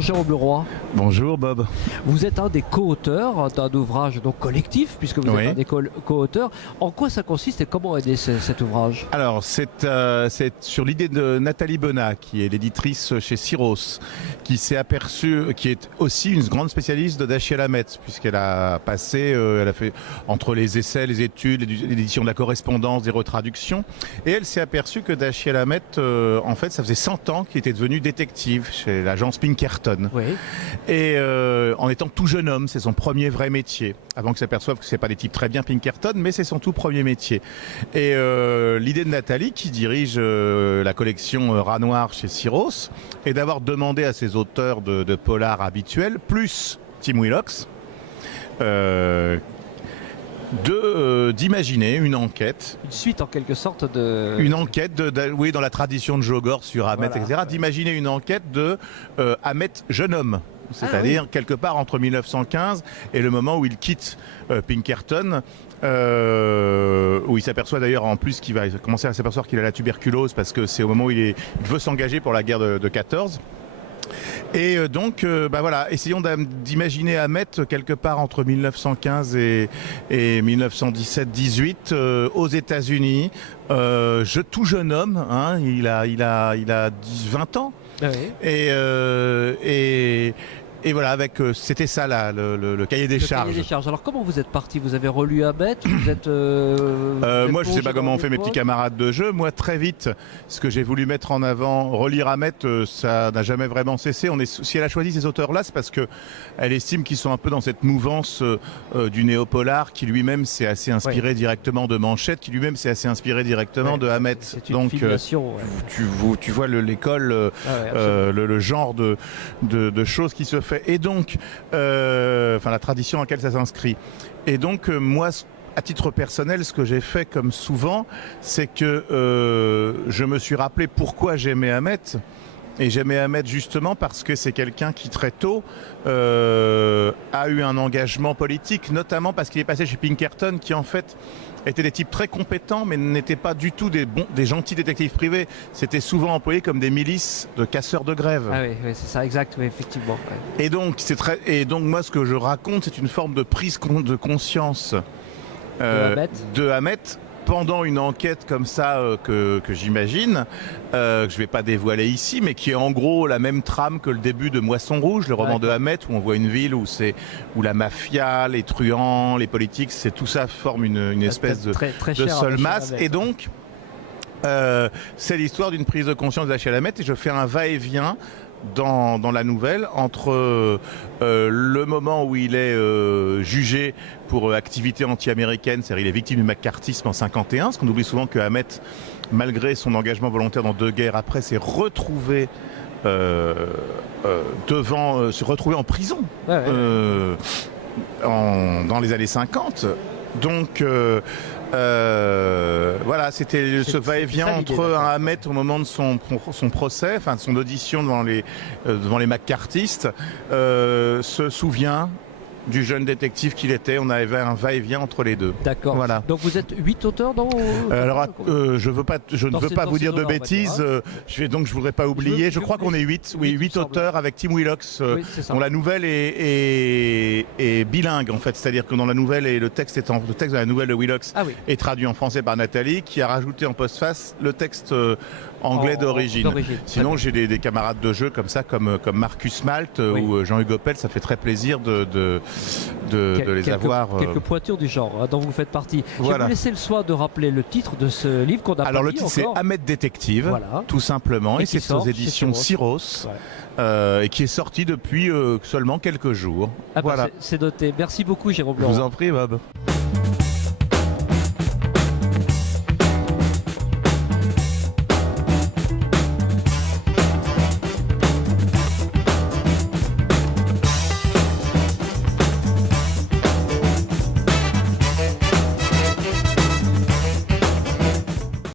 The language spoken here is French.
Bonjour Jérôme Leroy. Bonjour Bob. Vous êtes un des co-auteurs d'un ouvrage donc collectif, puisque vous êtes un des co-auteurs. En quoi ça consiste et comment aider cet ouvrage? Alors c'est sur l'idée de Nathalie Benat, qui est l'éditrice chez Syros, qui s'est aperçue, qui est aussi une grande spécialiste de Dashiell Hammett, puisqu'elle a passé, elle a fait entre les essais, les études, l'édition de la correspondance, des retraductions, et elle s'est aperçue que Dashiell Hammett, en fait, ça faisait 100 ans qu'il était devenu détective chez l'agence Pinkerton. Oui. Et en étant tout jeune homme, c'est son premier vrai métier. Avant qu'il s'aperçoive que c'est pas des types très bien Pinkerton, mais c'est son tout premier métier. Et l'idée de Nathalie, qui dirige la collection Rat Noir chez Syros, est d'avoir demandé à ses auteurs de polar habituels, plus Tim Willox, d'imaginer une enquête. Une suite en quelque sorte de... Une enquête, oui, dans la tradition de Jogor sur Hammett, voilà, etc. D'imaginer une enquête de Hammett jeune homme. C'est-à-dire quelque part entre 1915 et le moment où il quitte Pinkerton, où il s'aperçoit d'ailleurs en plus qu'il va commencer à s'apercevoir qu'il a la tuberculose, parce que c'est au moment où il veut s'engager pour la guerre de 14. Et donc, voilà, essayons d'imaginer Hammett quelque part entre 1915 et 1917-18 aux États-Unis, tout jeune homme, hein, il a 20 ans. Ah oui. Et voilà, c'était ça là, le cahier des charges. Cahier des charges. Alors comment vous êtes parti? Vous avez relu Hammett? Vous êtes moi, je sais pas comment on fait mes petits camarades de jeu. Moi, très vite, ce que j'ai voulu mettre en avant, relire Hammett, ça n'a jamais vraiment cessé. Si elle a choisi ces auteurs-là, c'est parce que elle estime qu'ils sont un peu dans cette mouvance du néo-polar, qui lui-même s'est assez inspiré directement de Manchette, qui lui-même s'est assez inspiré directement de Hammett. Donc, tu vois l'école, le genre de choses qui se fait. Et donc, la tradition dans laquelle ça s'inscrit. Et donc, moi, à titre personnel, ce que j'ai fait comme souvent, c'est que je me suis rappelé pourquoi j'aimais Hammett. Et j'aimais Hammett justement parce que c'est quelqu'un qui très tôt a eu un engagement politique, notamment parce qu'il est passé chez Pinkerton, qui en fait étaient des types très compétents, mais n'étaient pas du tout des gentils détectives privés. C'était souvent employé comme des milices de casseurs de grève. Ah oui, c'est ça, exact, oui, effectivement. Ouais. Et donc moi, ce que je raconte, c'est une forme de prise de conscience de Hammett pendant une enquête comme ça que j'imagine, que je vais pas dévoiler ici, mais qui est en gros la même trame que le début de Moisson Rouge, le roman de Hammett, où on voit une ville où la mafia, les truands, les politiques, tout ça forme une espèce de seule masse. Et donc, c'est l'histoire d'une prise de conscience de Dashiell Hammett, et je fais un va-et-vient dans la nouvelle entre le moment où il est jugé pour activité anti-américaine, c'est-à-dire il est victime du macartisme en 51, parce qu'on oublie souvent que Hammett, malgré son engagement volontaire dans 2 guerres après, s'est retrouvé se retrouver en prison dans les années 50. Donc voilà, c'était ce va-et-vient entre un Hammett au moment de son procès, enfin de son audition devant les macartistes, se souvient du jeune détective qu'il était. On avait un va-et-vient entre les deux. D'accord. Voilà. Donc vous êtes 8 auteurs dans... alors je ne veux pas vous dire de bêtises. Je voudrais pas oublier. Je crois qu'on est 8. Oui, 8 auteurs avec Tim Willox. Dont la nouvelle est bilingue en fait. C'est-à-dire que dans la nouvelle, le texte de la nouvelle de Willox est traduit en français par Nathalie, qui a rajouté en postface le texte anglais d'origine. Sinon, j'ai des camarades de jeu comme ça, comme Marcus Malt ou Jean-Hugues Oppel. Ça fait très plaisir de les avoir. Quelques pointures du genre dont vous faites partie. Je vais vous laisser le soin de rappeler le titre de ce livre qu'on a Alors le titre, c'est Hammett Détective, tout simplement, et c'est aux éditions Syros, et qui est sorti depuis seulement quelques jours. Voilà. C'est noté. Merci beaucoup Jérôme Leroy. Je vous en prie Bob.